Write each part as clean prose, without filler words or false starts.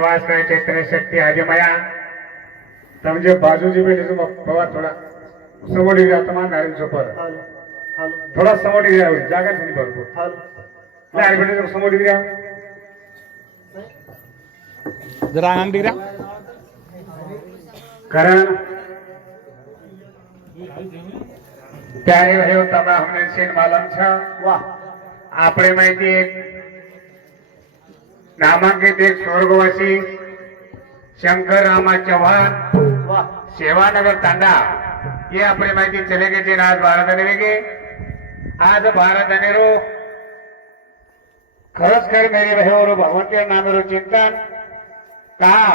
वास करे चैतन्य शक्ती आदिमया तमजे बाजूजी बेटे पवा थोड़ा समोर गिरा तमाम नारियल सोपर थोड़ा समोर गिरा जागा थी भरपूर नाही बेटे समोर गिरा जरा आनंद गिरा कारण ત્યારે રહ્યો તમે અમને સીન માલમ છે વાહ આપણે માહિતી એક નામાંકિત એક સ્વર્ગવાસી શંકર રામા ચૌહાણ વાહ સેવાનગર તાંડા ये अपनी माहिती चले गए थे आज भारत अनेरे आज भारत अनेरो खरंच कर मेरे रहे और भगवंती नामेरो चिंतन कहा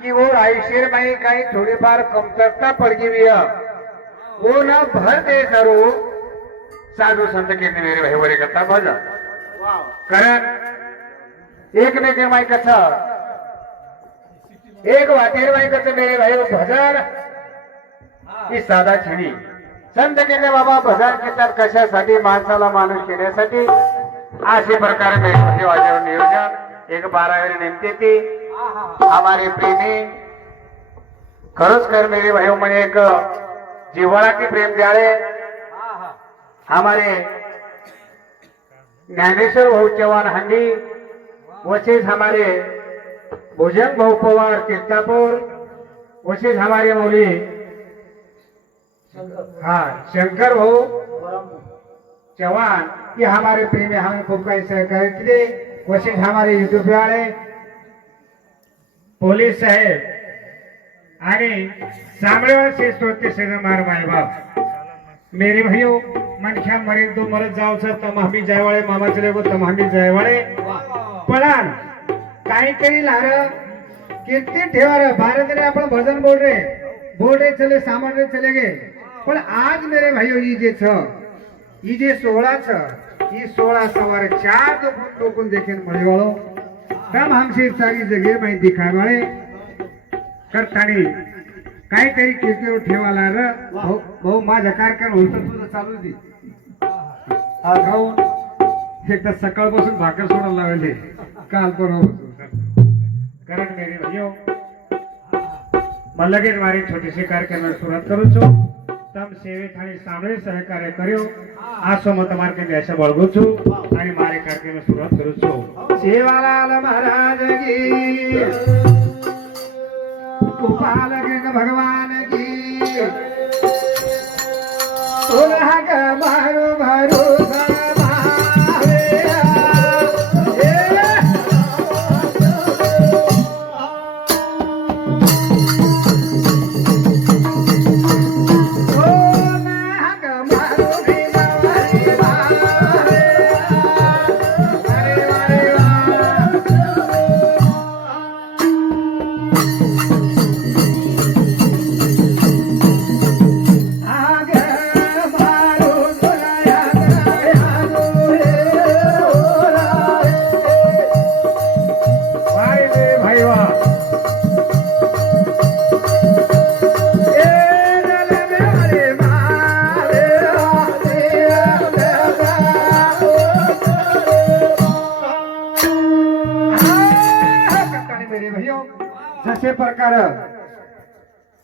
कि वो आयुष्य में काही थोडीफार कमतरता पडगी वो न भर दे सरू साधू संत के मेरे व्यवहार करता भजन कारण एकमेक माई कस एक वाटेर माई कस मेरे भाई भजन ही साधा छिणी संत केले बाबा भजन कीर्तन कशासाठी माणसाला माणूस केल्यासाठी अशा प्रकारे मेरे वाजेवर नियोजन एक 12 नेमते ती हमारे प्रेमी खरंच कर मेरे भाई म्हणे एक जिव्हाळा की प्रेम जाळे हमारे ज्ञानेश्वर भाऊ चौहान हंडी वशिष हमारे भुजंग भाऊ पवार कीर्तापुर वशिष हमारे मौली हाँ शंकर भाऊ चौहान ये हमारे प्रेमी हमें खूब काही सहकार्य किए वशिष हमारे यूट्यूब वाले पोलीस साहेब आणि सांभळेवाल से सोते से मार माय बाप मेरे भाइयों मनख्या मरे तो मरत जाओ सर तम हमी जायवाळे मामा चले गो तम हमी जायवाळे पण काहीतरी लार कीर्ती ठेवार भारत ने आपण भजन बोल रे चले सामने चले गए पण आज मेरे भाइयों ये जे छ ये जे 16 छ ये 16 सवार 4 लोगों देखेन मळे वाळो तम हमसे सारी जगह में दिखाय वाळे करतानी काहीतरी कीर्ती ठेवायला र भाऊ माझा कार्यक्रम होता तुझं चालू दे हा खाऊन एकदा सकाळपासून भाकर सोडायला लावले काल परवापासून कारण मेरे भाइयों मैं लगेच मारी छोटीशी कार्यक्रम सुरुवात करू छो तम सेवे थाणी सामळे सहकार्य કર્યો આ સો મત માર્કે દેશ બળગું છું અને મારી કાર્યક્રમ સુરુવાત કરું છું સેવાલાલ મહારાજ કી गोपाल कृष्ण भगवान की मारो मारो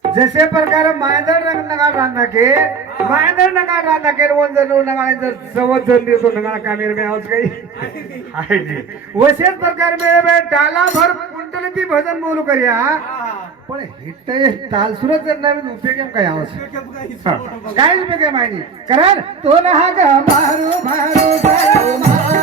जसे प्रकार मायदर नगाळ रांना के मायदर नगाळ रांना के वंजन नगाळ जर जवळ जर देतो नगाळ कामेर में आवाज काही आहे जी वसेच प्रकार में डाला भर कुंटल ती भजन बोलू करिया पण हिट ताल सुरत जर नवीन उपयोग काय आवाज काय उपयोग माहिती कारण तो ना हा ग मारो मारो मारो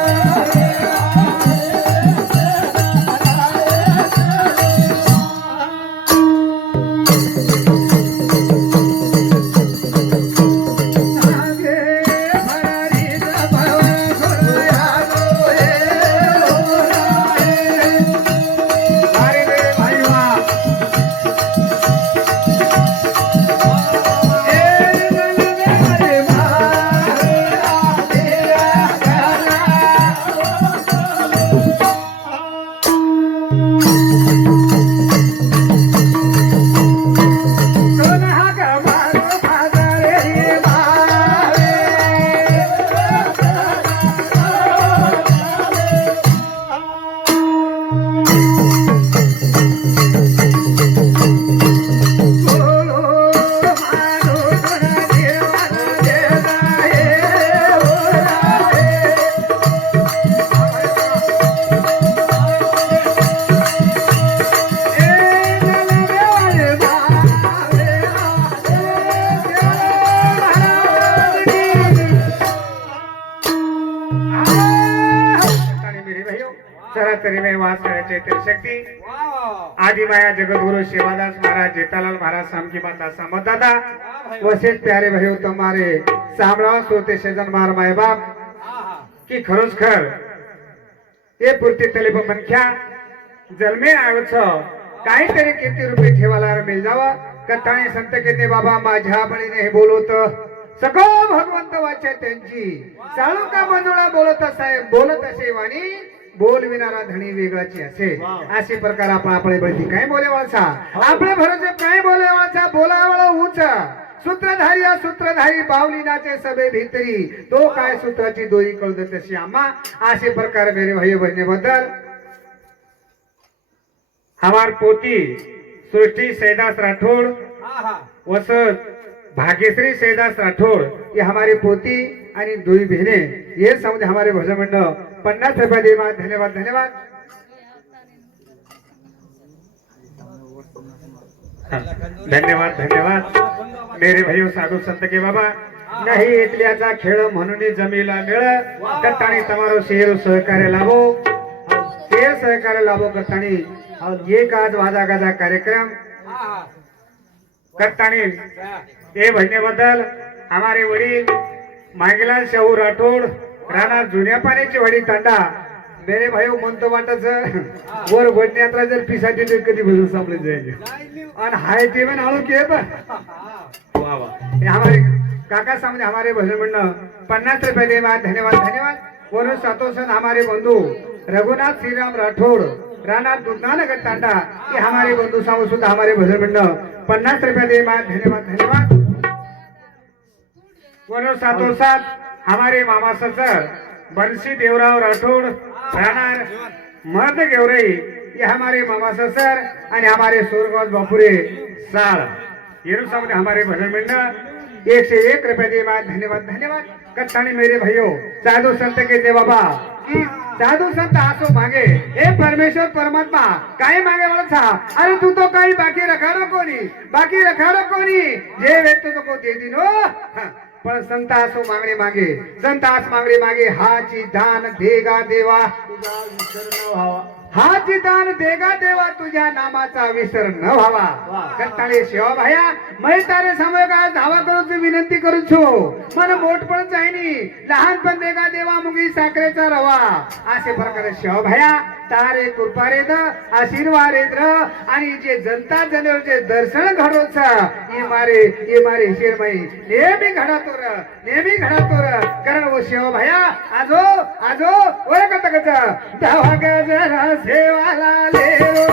चैतन्य शक्ती आदि माया जगतगुरु सेवादास महाराज जेठालाल महाराज सामकी माता सामत दादा वसेच प्यारे भाई तुम्हारे सामराव सोते शेजन मार माय बाप की खरोच खर हे पुरती तलेप मनख्या जन्मे आयो छ काहीतरी किती रुपये ठेवायला मिळ जावा कथाणी संत केते बाबा माझ्या बळीने हे बोलवत सगळ भगवंत वाचे त्यांची चालू का मंजुळा बोलत असे वाणी बोल विनारा धणी वेगळाची असे अशी प्रकार आपण आपले बळती काय बोले वळसा आपले भरोसे काय बोले वळसा बोलावळ उच सूत्रधारी बावलीनाचे सभे भीतरी तो काय सूत्राची दोरी कळत तशी आम्हा असे प्रकार मेरे भाई बहिणी बद्दल हमार पोती सृष्टि सैदास राठौड़ वसत भाग्यश्री सैदास राठौड़ ये हमारी पोती आणि दुई बहने ये समझ हमारे भजन मंडळ 50 रुपये दे धन्यवाद धन्यवाद धन्यवाद धन्यवाद मेरे भाई साधू संत के बाबा नाही एकल्याचा खेळ म्हणून जमीला मिळ कथाणी तमारो शेर सहकार्य लाभो शेर सहकार्य लाभो कथाणी एक आज वाजा गाजा कार्यक्रम कथाणी हे म्हणण्याबद्दल हमारे वडील मांगीलाल शाहू राठौड़ राणा जुन्या पाण्याची वाडी तांडा मेरे भाई म्हणतो वाटच वर घडण्यातला जर पिसा दिले कधी भजन संपले जाईल आणि हाय ते पण आलो के वा वा हे हमारे काका सामने हमारे भजन मंडळ 50 रुपये दे धन्यवाद धन्यवाद वरुण सातोसन हमारे बंधु रघुनाथ श्रीराम राठौड़ राणा दुधनानगर तांडा ये हमारे बंधु साहू सुद्धा हमारे भजन मंडळ 50 रुपये दे धन्यवाद धन्यवाद वरुण सातोसात हमारे मामा ससर बंसी देवराव राठौड़ राणा मर्द गेवरई ये हमारे मामा ससर आणि हमारे सूरगौज बापुरे साल ये सामने हमारे भजन मंडळ 101 रुपये दे धन्यवाद धन्यवाद कथानी मेरे भाइयों साधु संत के दे बाबा की साधु संत आसो मांगे हे परमेश्वर परमात्मा काय मांगे बोलता अरे तू तो काही बाकी रखाडो कोणी जे वे तुझको दे दिनो पण संत आसो मागणे मागे संत आस मागणे मागे हाची दान देगा देवा तुझा विसर न व्हावा हाची दान देगा देवा तुझ्या नामाचा विसर न व्हावा कत्ताळे शिवा भाया मै तारे समोर का धावा करूची विनंती करू छो मन मोठपण जाईनी लहानपण देगा देवा मुगी साखरेचा रवा असे प्रकारे शिवा भाया तारे कृपारे द आशीर्वाद आणि जे जनता जनेवर जे दर्शन घडोच ये मारे शेरमई नेहमी घडातोर कारण वो शिवा भाया आजो ओळखत कच धावा गजरा सेवाला लेरो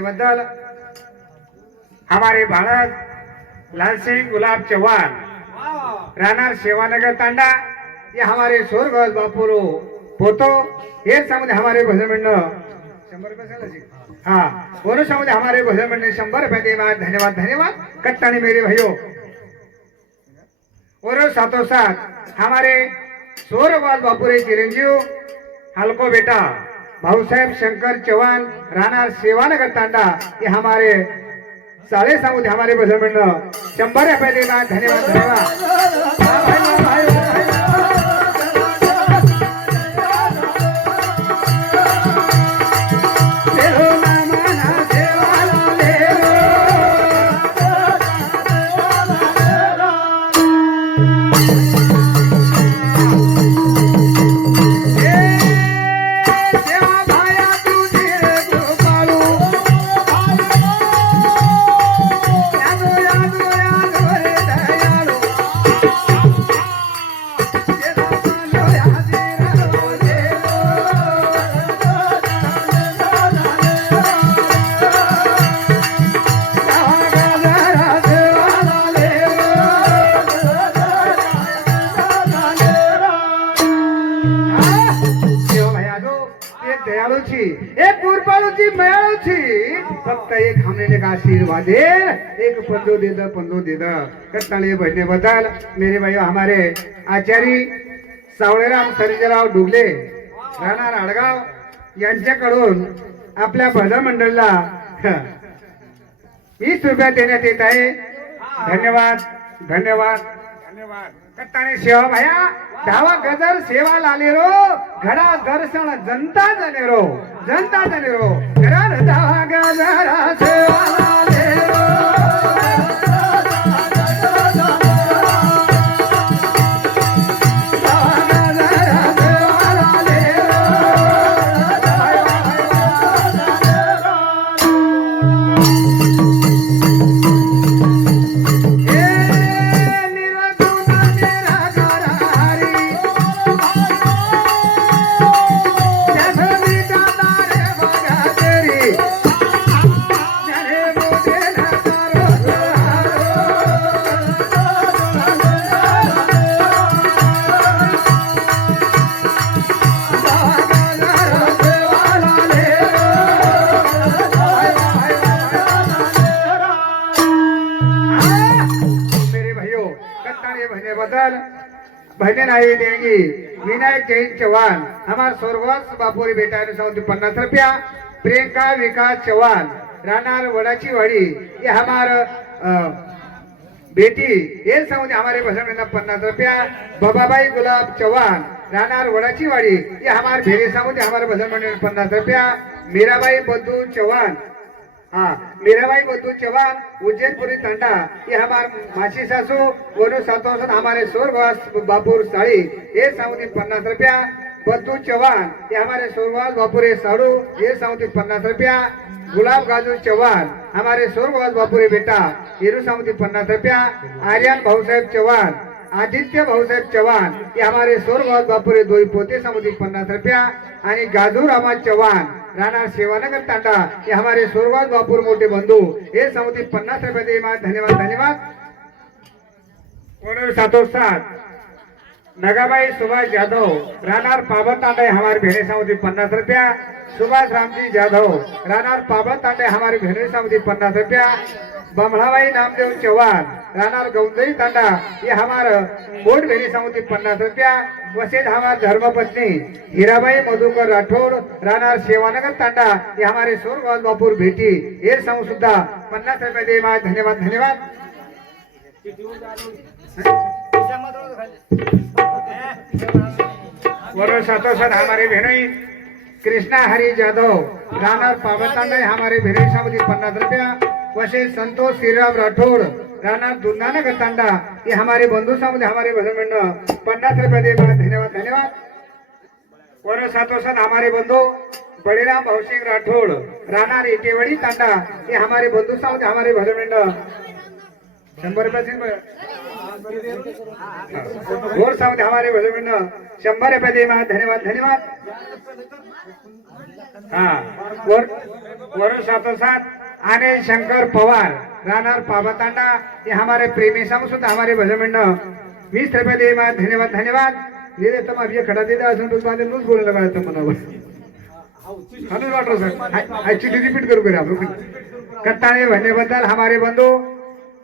बद्दल हमारे भारत लाल सिंह गुलाब चौहान राहणार सेवानगर तांडा ये हमारे स्वर्गवास बापुरो पोतो ये सामने हमारे भजन मंडळ 100 रुपये हाँ बोलो समुदाय हमारे भजन मंडल 100 रुपए दे धन्यवाद धन्यवाद कट्टाने मेरे भाइयों। और साथों साथ हमारे सौरवाल बापुरे चिरंजीव हल्को बेटा भाऊसाहेब शंकर चौहान राणा सेवानगर तांडा ये हमारे साले समुदाय हमारे भजन मंडल 100 रुपए दे धन्यवाद धन्यवाद। हाँ भाई, एक गुरपालूची मिळालूची फक्त एक हमने का आशीर्वाद दे एक पंदो दे द कट्टाळे भजने बदल मेरे भाई हमारे आचार्य सावळेराम सरिजराव डुगले राहणार आडगाव यांच्याकडून आपल्या भजन मंडळाला 20 रुपये देण्यात येत आहे। धन्यवाद धन्यवाद धन्यवाद। कट्टाणे सेवा भया धावा गजर सेवा लाले रो घडा दर्शन जनता जाने रो घरा धावा गजर सेवा लाले रो भजन आई देंगी विनायक जैन चौहान हमारे स्वर्गवास बापुरी बेटा ने 50 रुपया। प्रियंका विकास चौहान रानार वडाची वाड़ी ये हमारे बेटी ये समुदाय हमारे भजन में 50 रुपया। बाबाबाई गुलाब चौहान रानार वडाची वाड़ी ये हमारे भेरे समुदाय हमारे भजन में 50 रुपया। मीराबाई बद्दू चौहान हाँ मीराबाई बद्दू चौहान उज्जैनपुरी तांडा ये हमारे मासी सासू वनु सातों हमारे स्वर्गवास बापुर साड़ी ये समुदाय 50 रुपया। बद्दू चौहान ये हमारे स्वर्गवास बापुरे साड़ू ये समुदाय 50 रुपया। गुलाब गाजू चौहान हमारे स्वर्गवास बापुरे बेटा ये समुदाय 50 रुपया। आर्यन भाऊसाहेब चौहान आदित्य भाऊसाहेब चौहान ये हमारे स्वर्गवास बापुरे दोई पोते समुदाय 50 रुपया। आणि गाजू रामा चौहान राणा सेवानगर तांडा ये हमारे स्वर्गवास बापुर मोठे बंधु ये समुदाय 50 रुपये दे धन्यवाद धन्यवाद। और साथों साथ नगाबाई सुभाष यादव रानार पाबा तांडा हमारे भेड़े समुदाय 50 रुपया। सुभाष रामजी जाधव रानार पाबा तांडा हमारे भेड़े समुदाय 50 रुपया। बमलाबाई नामदेव चौहान रानार गौंदई तांडा ये हमारे मोट भेड़ी समुदाय 50 रुपया। वसेज हमारे धर्मपत्नी हीराबाई मधुकर राठौड़ रानार सेवानगर तांडा ये हमारे स्वर्गवास बापुर बेटी ये समूह सुद्धा 50 रुपये दे धन्यवाद धन्यवाद। और साथों साथ हमारे बहनोई कृष्णा हरि जाधव रानार पावतांडा हमारे बहनोई समुदाय 50 रुपया। वसेज संतोष श्रीराम राठौड़ रानार दुर्नानगर तांडा ये हमारे बंधु समुदाय हमारे भजन मंडल 50 रुपये दे धन्यवाद धन्यवाद। और साथों साथ हमारे बंधु बड़ेराम भावसिंह राठौड़ रानार इटेवड़ी तांडा ये हमारे बंधु समुदाय हमारे भजन मंडल 100 रुपये और समुदाय हमारे भजन मंडल 100 रुपये दे धन्यवाद धन्यवाद। हाँ और साथों साथ अनिल शंकर पवार रानार पाबतांडा ये हमारे प्रेमी समूह हमारे भजन मंडल 20 रुपये दे धन्यवाद धन्यवाद। ये तो अभी खड़ा दे अजून बोलने लगा मनावर अनुज वाटो सर एक्चुअली रिपीट करू करे आप कट्टाने भन्ने बदल हमारे बंधु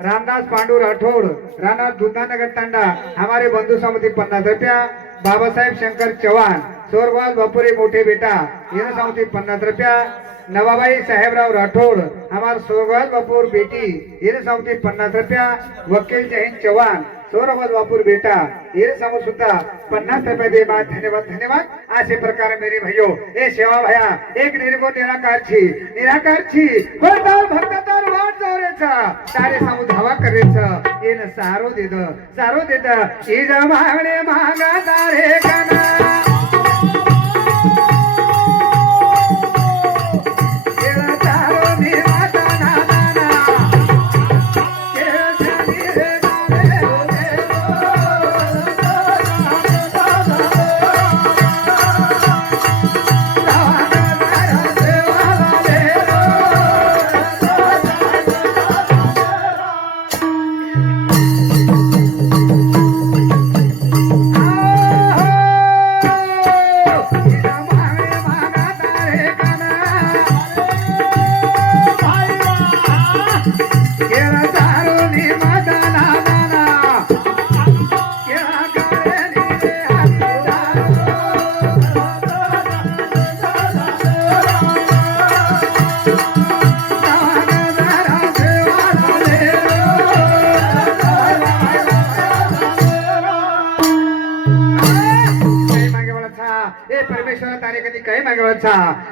रामदास पांडू राठौड़ राणा दुधानगर तांडा हमारे बंधु समिति 50 रुपया बाबासाहेब शंकर चव्हाण स्वर्गवास बापुरे मोठे बेटा ये समिति 50 रुपया नवाबाई साहेबराव राठौड़ हमारे स्वर्गवास बापुर बेटी ये समिति 50 रुपया वकील जयंत चव्हाण स्वर्गवास बापुर बेटा ये समोर सुद्धा 50 रुपये दे बाद धन्यवाद धन्यवाद असे प्रकार मेरे भाइयों ए सेवा भया एक निर्गुण निराकारची वरदार भक्तार वाट जावरेचा तारे समू धावा करेच येन सारो देद ई जमावणे मागा तारे कना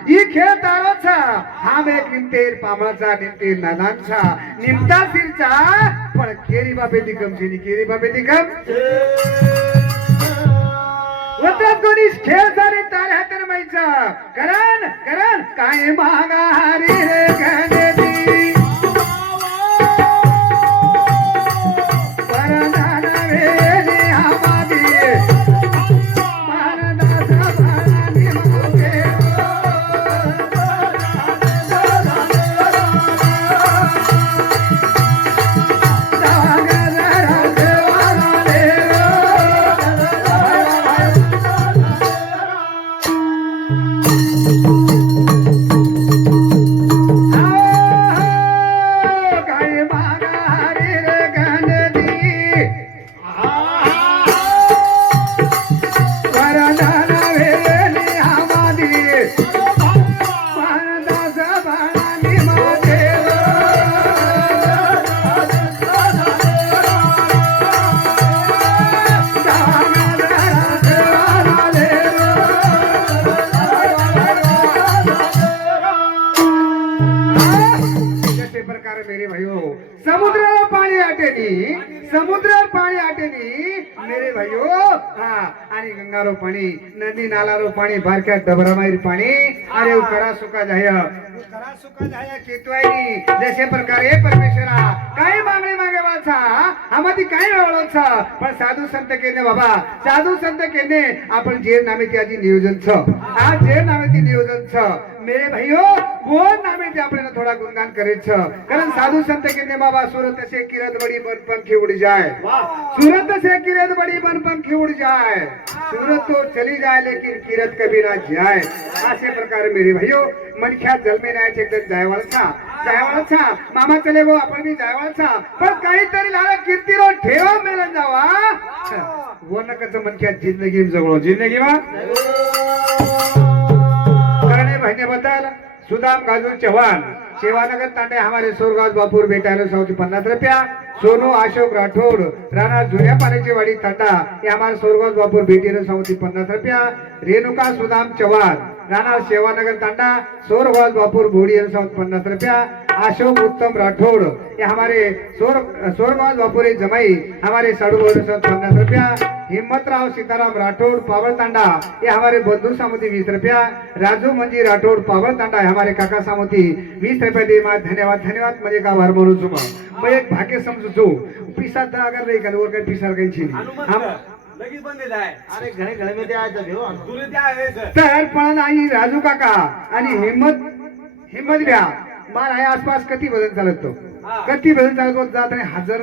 ई खेळ ताराचा हाम एक निमतेर पामाचा निमतेर नानांचा निमता सिरचा पण केरी बाबे दिकम वतन कोणीस खेळ झाले तारे हातन माईचा करण काय मागा हरी रे गणेती परदान वेली आमादी समुद्रावर पाणी आटेनी मेरे भाइयों आणि गंगारो पाणी नदी नालारो पाणी बारक्या डबरामाईर पाणी अरे करा सुका जाय केतवाई जसे प्रकारे परमेश्वरा काय मागणे मागे वाचा आम्हादी काय वळवचा पण साधू संत केने बाबा साधू संत केने आपण जे नामे त्याची नियोजन छ आज जे नामे ती नियोजन छ मेरे भाइयों वो नामे ते आपल्याला थोडा गुणगान करेच कारण साधू संत केने बाबा सूरत से किरत बड़ी बन पंखी उड़ जाए सूरत से किरत बड़ी बन पंखी उड़ जाए सूरत तो चली जाए लेकिन किरत कभी ना जाए असे प्रकार मेरे भाइयों मनख्या जन्मे नाही एकदम जायवाळचा मामा चले गो आपण भी जायवाळचा पण काहीतरी लाला कीर्तीरो ठेवा मेलन जावा वो नकच मनख्या जिंदगी जगलो जिंदगी मा करणे भाईने बदल सुदाम गाजू चव्हाण सेवानगर तांडे हमारे स्वर्गवास बापुर बेटा 50 रुपया सोनू अशोक राठौड़ राणा जुन्या पाण्याची वाडी तांडा ये हमारे स्वर्गवास बापुर बेटी 50 रुपया रेणुका सुदाम चव्हाण राणा सेवानगर तांडा स्वर्गवास बापुर भोड़ी 50 रुपया अशोक उत्तम राठौड़ ये हमारे स्वर्गवास बापुरे जमाई हमारे 50 रुपया हिम्मतराव सीताराम राठौड़ पावल तांडा ये हमारे बंधु सामती 20 रुपया राजू मंजी राठौड़ पावल तांडा हमारे काका सामती 20 रुपये दे मा धन्यवाद म्हणजे का वार म्हणून सुमा मैं एक भाग्य समझू पिसा दा अगर नहीं कर और काही पिसार काही छी हम लगेच बंद आहे अरे घरे मध्ये आहे घेऊ तुले त्या आहे तर पण आई राजू काका आणि हिम्मत घ्या मार आहे आसपास कती बदल चालत तो कती बदल चालत जात आणि हजार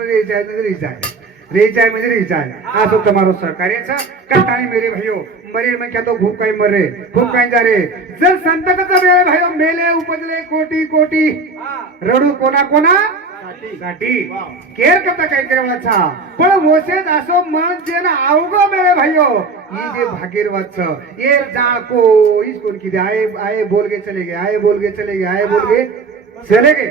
रेच आहे म्हणजे रेच आहे असो तुम्हारो सहकार्य कट्टाणी मेरे भाइयों मरे मग क्या तो खूप काही मरे खूप काही जा रे जर संतकचा वेळ भाई मेले उपजले कोटी कोटी रडू कोणा कोणा साठी केर करता काही केरळाचा पण वसेच असो मन जे ना अवघ मेळे भाईयो ही जे भागीरवाच ये जाको इसकोन की आए आए बोल के चले गए आए बोल के चले गए आए बोल के चले गए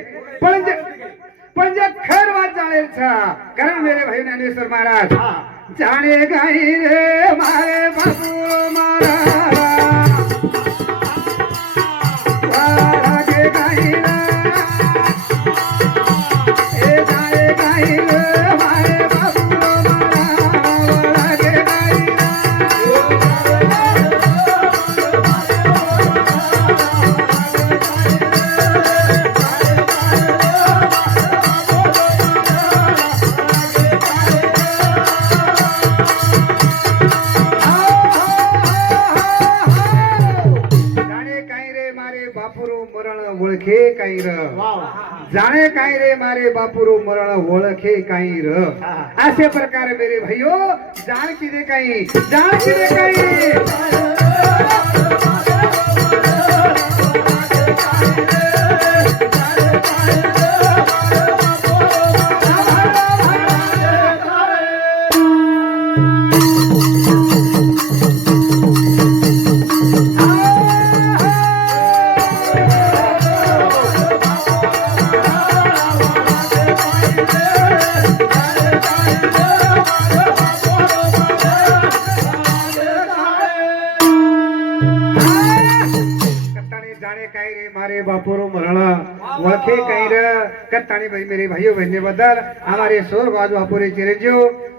पण जे खर बात जाणेल छा कारण मेरे भाई ज्ञानेश्वर महाराज जाने गाई रे मारे बापू मारा वागे गाई रे ए जाए गाई रे मारे बापू मारा वागे गाई ओळखे काही र जाणे काय रे मारे बापुरो मरण ओळखे काही र असे प्रकार मेरे भाइयो जाण की रे काही जाण की रे काही बापुरो मरण ओळखे काही र कत्तानी भाई मेरे भाइयों बहनों बदल हमारे स्वर्गवास बापुरे चिरंजीव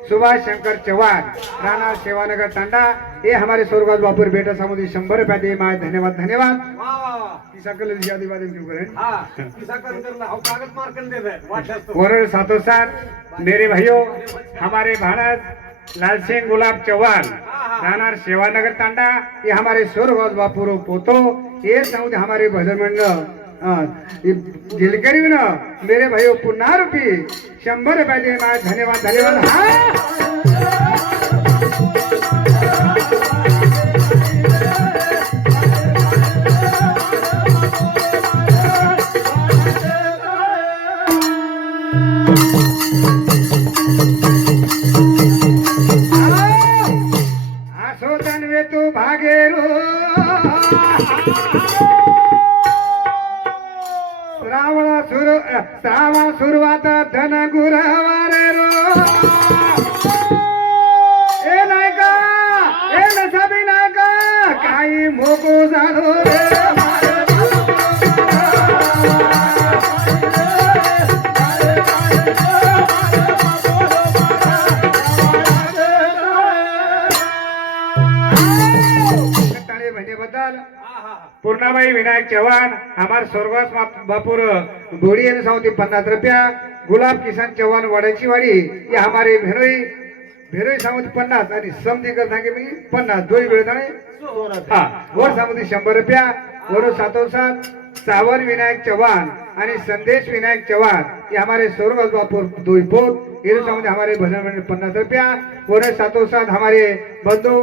सुभाष शंकर चौहान राणा सेवानगर टांडा ये हमारे स्वर्गवास बापुर बेटा सामुदी 100 रुपया दे माय धन्यवाद धन्यवाद सकल यादी वादे क्यों करें और साथों साथ मेरे भाइयों हमारे भारत लाल सिंह गुलाब चौहान राणा सेवानगर टांडा ये हमारे स्वर्गवास बापुरो पोतो ये साउंड हमारे भजन मंडल जिलकरी ना मेरे भाइयों पुन्हा रुपी 100 रुपया दे माय धन्यवाद धन्यवाद आसो तन्वे तू भागेरो श्रावण सुरुवात धन गुरवारे रो ए नायका ए नसाबी नायका काही मोको झालो रे पूर्णाबाई विनायक चौहान हमारे स्वर्गवास बापुर घोड़ी ने साउथी 50 रुपया गुलाब किसान चौहान वाड्याची वाडी ये हमारे भेरोई साउथ 50 आणि समधी कर सांगे मी 50 दोई वेळ थाने हां वर साउथी 100 रुपया वर सातोसात सावन विनायक चौहान आणि संदेश विनायक चौहान ये हमारे स्वर्गवास बापुर दोई पोत ये साउथ हमारे भजन मंडल 50 रुपया वर सातोसात हमारे बंधु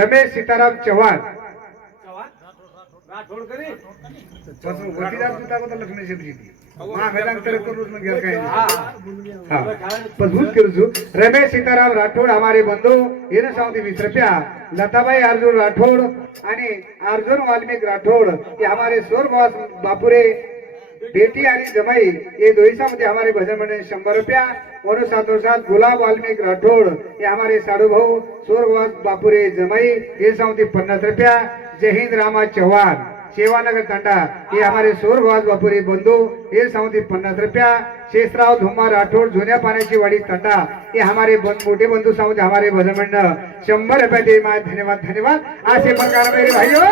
रमेश सीताराम चौहान राठोड करी पासून वटीदार तुता को लक्ष्मी शेती मा वेदांत करे करूच मग गेल काय हां पजूत करू रमेश सीताराम राठोड हमारे बंधु येने साउथी 20 रुपया लताबाई अर्जुन राठोड आणि अर्जुन वाल्मिक राठोड ये हमारे स्वर्गवास बापुरे बेटी आणि जमाई ये दोईसामध्ये हमारे भजन मंडळ 100 रुपया और साथों साथ गुलाब वाल्मिक राठोड ये हमारे साडू भाऊ स्वर्गवास बापुरे जमाई ये साउथी 50 रुपया जय हिंद रामा चौहान सेवानगर टांडा ये हमारे स्वर्गवास बापुरे बंधु ये साउथी 50 रुपया शेषराव धुम्मा राठोड जुन्या पाण्याची वाडी टांडा ये हमारे मोठे बंधु साउथ हमारे भजन मंडळ 100 रुपया दे माय धन्यवाद धन्यवाद असे प्रकार मेरे भाइयों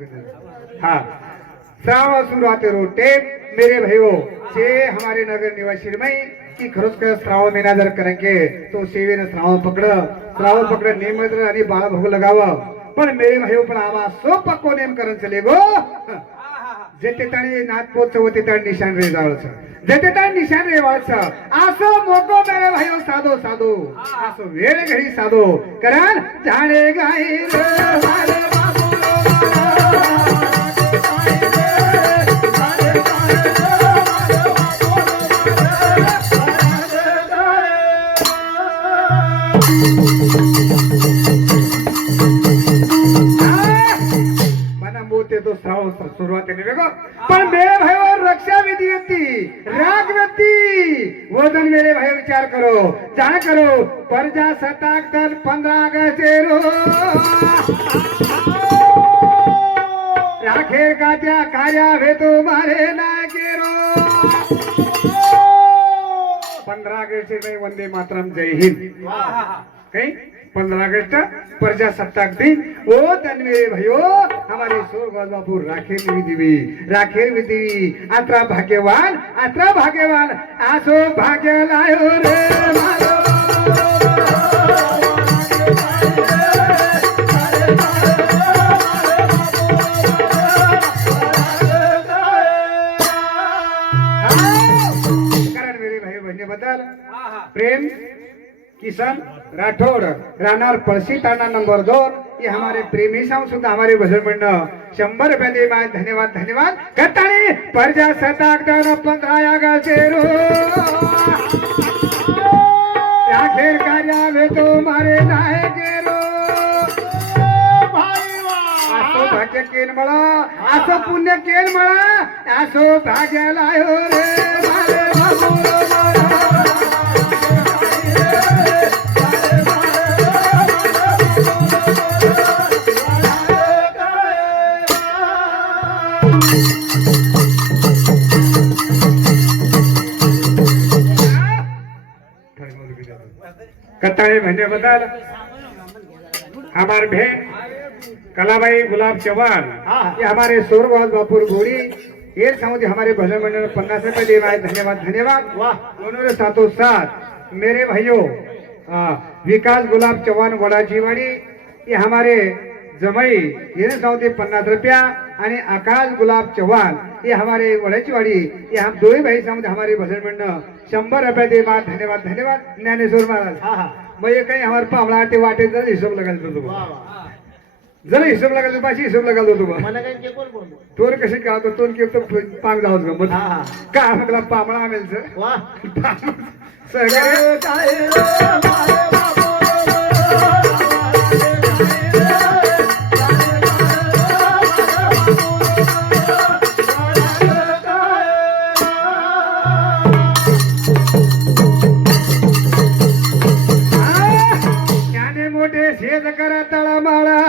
हाँ श्रावण शुरुआत रोटे मेरे भाइयों से हमारे नगर निवासी में की खरोच कर श्रावण महिना जर करेंगे तो सेवेने श्रावण पकड़ नियमित आणि बाळा भोग लगावं पण मेरे भाइयों पण आवाज सो पक्को नेम करून चले गो जेते ताणी नाथपोत चवते ताणी निशान रे जाळचं जेते ताणी निशान रे वाळचं असो मोको मेरे भाइयों साधो साधो असो वेळ घडी साधो कारण जाणे गाई रे वाले तो श्रावण सुरुवातीने वेगळं पण मेरे भाइयों रक्षा विधि येती राग व्यक्ति वजन मेरे भाई विचार करो जान करो प्रजासत्ताक दल 15 अगस्त रो राखेर का त्या कार्या भेटो मारे नायके रो 15 अगस्त में वंदे मातरम जय हिंद कहीं 15 अगस्त प्रजासत्ताक दिन ओ दिन मेरे भाइयों हमारे सोरगाजवापुर राखेर विधि आत्रा भाग्यवान आसो भाग्य लायो रे मारो कारण मेरे भाई बहने बदल प्रेम किशन राठौड़ राहणार पळशी ताना नंबर 2 ये हमारे प्रेमी साहब सुद्धा हमारे भजन मंडळ 100 रुपये दे धन्यवाद करतानी प्रजासत्ताक दिन 15 अगस्त रो राखेर कार्या भेटो मारे नायके रो असो भाग्य केन मला असो पुण्य केन मला असो भाग्य लायो रे मारे कताळे म्हणजे बदल हमारे बहन कलाबाई गुलाब चौहान ये हमारे सोरगाज बापुर घोड़ी ये समुद्र हमारे भजन मंडल 50 रुपये दे धन्यवाद वाह दोनों ने साथों साथ मेरे भाइयों विकास गुलाब चौहान वडाजीवाड़ी ये हमारे जमाई ये समुद्र 50 रुपया आणि आकाश गुलाब चौहान ये हमारे वडाचीवाड़ी ये हम दो ही भाई समुद्र हमारे भजन मंडल 100 रुपये दे धन्यवाद ज्ञानेश्वर महाराज मग ये काही हमारे पावला वाटे जर हिशोब लगायला तो जरा हिशोब लगायला पाहिजे हिशोब लगायला होतो मला काय के कोण बोलतो तोर कसे का तो तोन के तो पांग जाऊस ग मग का आपला पामळा आमेल सर वाह सहकार्य काय ज्ञाने मोठे शेज करा तळमाळा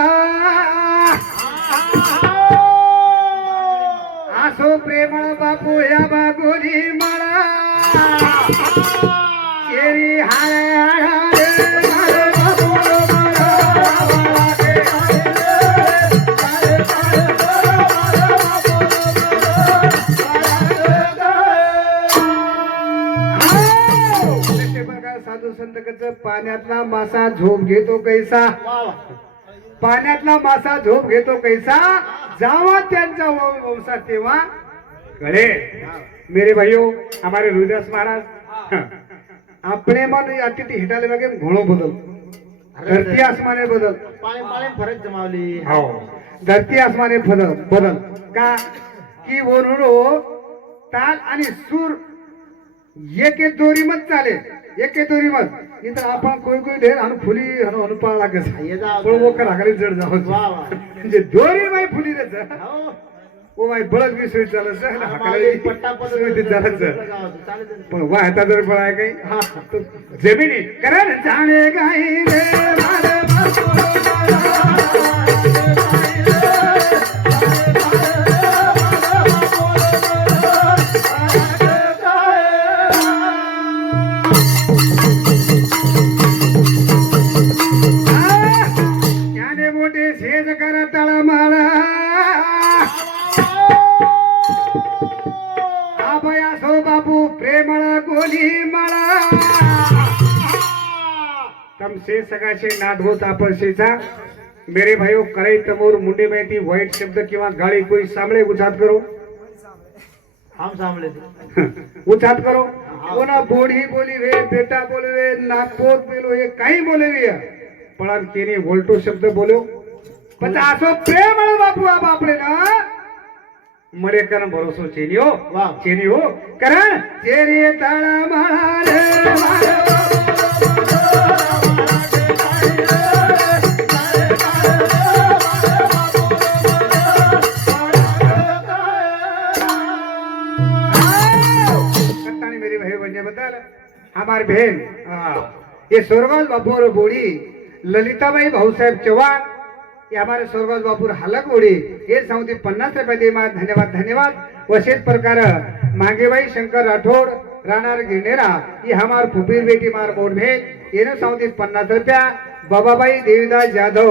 आसो प्रेमळ बापू या बागोरी माळा शेरी साधू संत पाण्यातला मासा झोप घेतो कैसा पाण्यातला मासा झोप घेतो कैसा जावा त्यांचा वंशा तेव्हा कळे मेरे भाइयों हमारे रुद्रदास महाराज अपने मन अतिथि हिटाले बघे घोड़ो बदल धरती आसमाने बदल पाळे फरक जमावली हो धरती आसमाने बदल का की वरुणो ताल आणि सूर एके दोरी मत चाले एके दोरी मत इथं आपण कोई ढेर आणि फुली अनुपाळ लागत पण वो करा खाली जड जाऊ म्हणजे दोरी माई फुली रे ओ माई बळद विसरी चालत हाकाला पट्टा सुविधीत चालत पण वाहता जर बळाय काही हा जमिनी कारण जाणे गाई रे मारे मोठे शेज करा तळमाळा बोली मला तमसे सगाशे नाद होत आपसेचा मेरे भाइयों करे तमोर मुंडे में थी व्हाइट शब्द किंवा गाड़ी कोई सामने उचात करो हम सांभळे ते. उचात करो कोना बोड़ी बोली वे बेटा बोले वे नापोत बोलो ये कहीं बोले वे पण केने वोल्टो शब्द बोलो 50 प्रेम वाला बापू आप आपले ना मरे कर भरोसो चेनियो वाह. चेनियो करण तेरे ताळा माळा रे माळा हमारी बहन ये स्वर्गवास बापूर बोड़ी ललिताबाई भाऊसाहेब चव्हाण ये हमारे स्वर्गवास बापूर हालक बोड़ी ये साउंडी 50 रुपये दे मार धन्यवाद धन्यवाद वशेष प्रकार मांगेबाई शंकर राठोड राणार गिरनेरा ये हमार फुपीर बेटी मार मोड भेद ये साउंडी 50 रुपया बाबाबाई देवीदास जाधव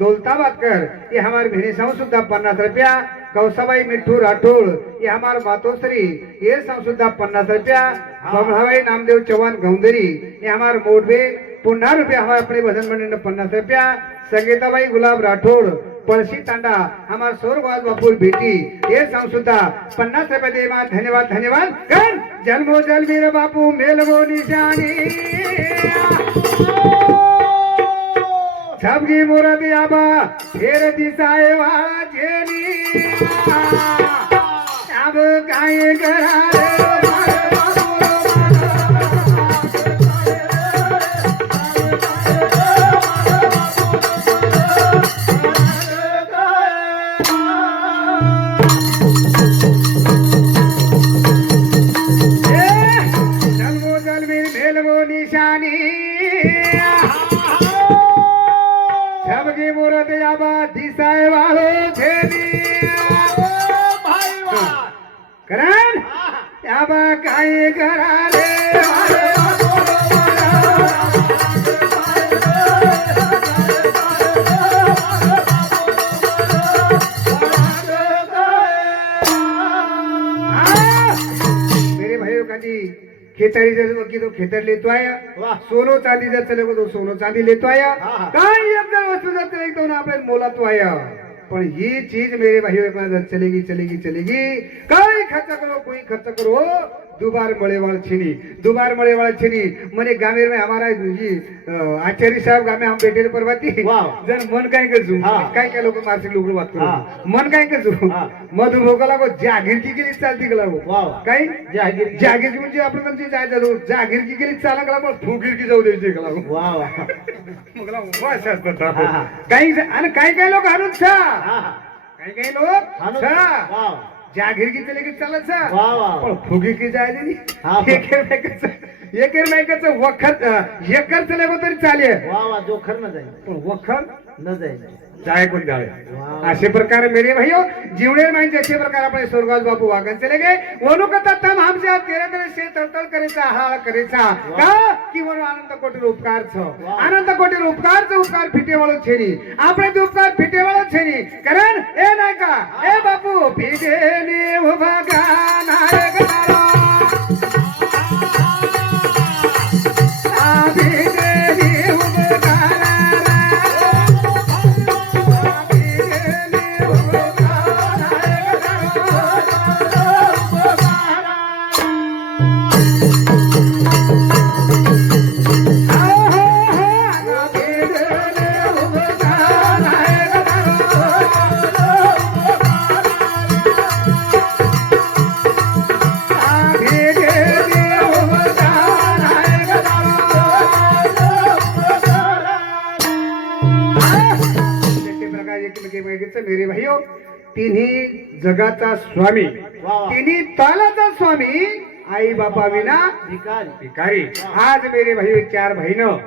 दौलताबादकर ये हमारे बहनी साउ सुद्धा 50 रुपया कौसाबाई मिठू राठोड ये हमार मातोश्री ये साउ सुद्धा 50 रुपया बमणाबाई नामदेव चव्हाण गौंदरी ये हमार मोडबे पुन्हा रुपया हमारे अपने भजन मंडल 50 रुपया संगीताबाई गुलाब राठोड पळशी तांडा हमार स्वर्गवास बापूर बेटी ये साउ सुद्धा 50 रुपये दे मा धन्यवाद धन्यवाद कर जन्मो जलवीर बापू मेलवो निशानी सबकी मूर्त आबा फेर दिसाए वाला जेनी अब काय करा जन्मो जलवीर मेलवो निशानी सबकी मूर्त आबा दिसाए वालो जेनी करण आबा काय करा रे मेरे भाइयों का जी खेतरी जर की तो खेतर लेतो आया वाह. सोनो चांदी जर चले तो सोनो चांदी लेतो आया हाँ. काही एक जर वस्तू जर चले तो ना आपण मोला तो आया पर ये चीज मेरे भाइयों एक जर चलेगी चलेगी चलेगी काही खर्च करो कोई खर्च करो दुबार मळेवाल छिनी दुबार मळेवाल छिनी मने गामेर में हमारा जी आचार्य साहब गामे हम बैठे परवाती वाह. जन मन काय कजू हाँ. काय काय लोक मार्सिक लोक बात करू हाँ. मन काय कजू हाँ. मधु भोगाला को जागीर की गेली चालती गेला वाह. काय जहागीर. जागीर म्हणजे आपण त्यांची जाय झालो जागीर की गेली चाला गेला पण फुगीर की जाऊ द्यायची गेला वा वा. मगला वास असतात हा, हा. काही आणि काय काय लोक आणून छा हा. काही काही लोक हाणून. छा वाव. जागीर की चले की चालत छा वाव, वाव. पण फुगी की जाय दिली हा. एकेर मेकाचं वखत एकर चले गो तरी चालेल वा वा. जो खर न जाईल पण वखत न जाईल. जाय कोण जाय वाव. असे प्रकार मेरे भाइयों जीवड़े माइंड असे प्रकार अपने स्वर्गवास बापू वागन चले गए वनु कथा तम हमसे तेरे तेरे से तळतळ करेचा हा करेचा का की वनु आनंद कोटी उपकार छ आनंद कोटी उपकार छ उपकार फिटे वाळो छेनी आपणे ते उपकार फिटे वाळो छेनी कारण ए नाही का ए बापू फिटे ने उभा नायक तारा आ फिटे ने उभा मेरे भाइयों तिन्ही जगाचा स्वामी तिन्ही तालाचा स्वामी आई बापा विना भिकारी. भिकारी आज मेरे भाइयों 4 बहिणं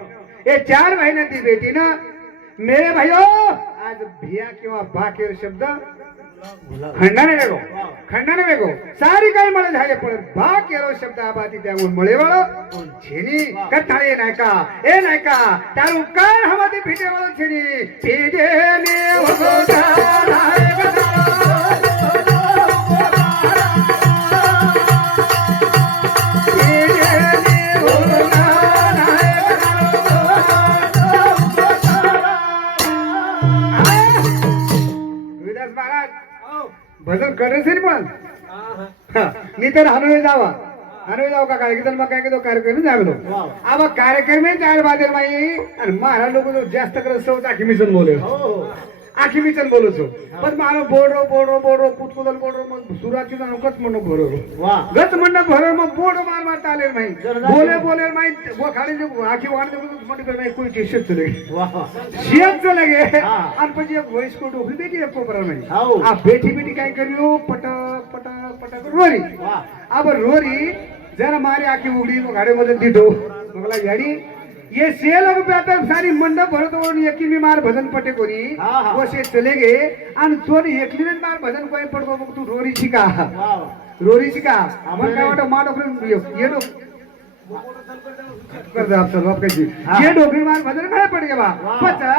ये 4 बहिणं ती बेटीनं मेरे भाइयों आज भिया किंवा बा के शब्द खंडाने वेगो सारी काही मळे झाले पण बा केरो शब्द आबाती त्यामुळे मळे वळ छेनी कथाळे नाही का ए नाही का त्या उपकार हमाते फिटे वळ छेनी फिटे ने नितर हनुवे जावा का कार्यक्रम मग काय केलं कार्यक्रम जागलो वाव. अब कार्यक्रम जायला बादेर माई आणि महाराज लोक जास्त करत सवच आखी मिशन बोले हो हो आखी मिशन बोलतो पण मारो बोडरो पुतकुदल बोडरो मग सुराची नकच म्हणू भरो वा गच म्हणणं भरो मग बोड मारता आले माई जरा बोले माई वो खाली आखी वाढ म्हणते कर माई कोई टेस्ट चले वा शेत चले गे हा. आणि પછી એક વોઇસ કોડ ઉભી બેઠી એક કોપરા માં હાઉ. આ બેઠી કાઈ કર્યું પટક રોરી वा अब रोरी जरा मारे आखी उघडी गाडी मध्ये दिठो मगला गाडी ये सेल रुपया आता सारी मंडप भरत और एकी मी मार भजन पटे कोणी हा, हा. वो से चले गे आणि चोरी एकली मार भजन कोई पडतो मग तू रोरी शिका वाव रोरी शिका मग काय वाटत मा डोकरी येडो कर दे आपलं बाप कशी हा. ये डोकरी मार भजन काय पड गे बा वा. पचा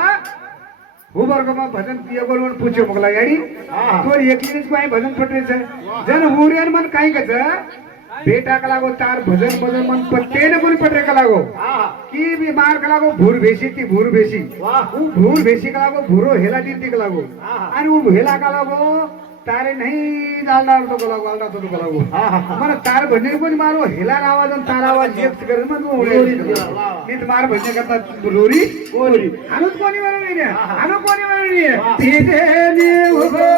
उबर को मग भजन पिय बोलवून पूछे मगला याडी हा. तो एकलीच काय भजन पटरेचं जन हुरियन मन काय कच बेटा का लागो तार भजन मन पत्ते न कोणी पटरे का लागो हा की बीमार का लागो भूर भेसी ती भूर भेसी वा उ भूर भेसी का लागो भूरो हेला दी का लागो हा. आणि उ हेला का लागो तारे नाही जालदार तो लागो आलदा तो लागो हा, हा. मला तार भजन कोणी मारो हेला आवाज आणि तार आवाज एक कर मग रोरी. नीट मार भजन करतात रोरी कोरी अनुच कोणी म्हणून नाही हा. अनु कोणी म्हणून नाही वा. तिथे नी उभा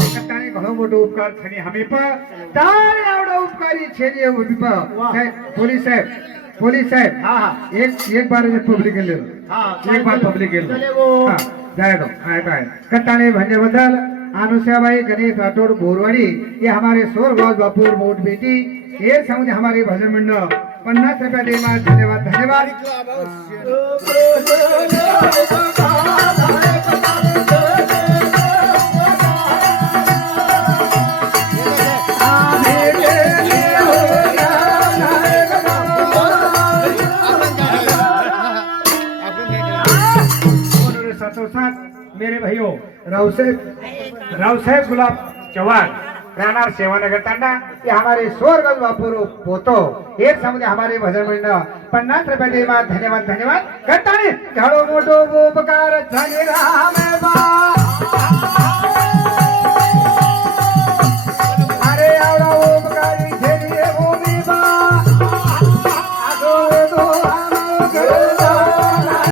उपकार छनी हमी पर तार एवढा उपकारी छेनी उभी पर पोलीस साहेब हा हा एक बार पब्लिक गेले हा एक बार पब्लिक गेलो चले वो. हा जाए दो आए बाय कट्टाने भन्ने अनुष्याबाई गणेश राठौड़ बोरवाड़ी ये हमारे सोरगांव बापुर मोट बेटी ये समझ हमारे भजन मंडल 50 रुपया दे धन्यवाद धन्यवाद साथ मेरे भाइयों राव साहेब गुलाब चौहान राहणार सेवानगर तांडा ये हमारे स्वर्गज बापुरो पोतो एक समझे हमारे भजन मंडळ 50 रुपये धन्यवाद धन्यवाद करताने झाडो मोठो उपकार झाले राम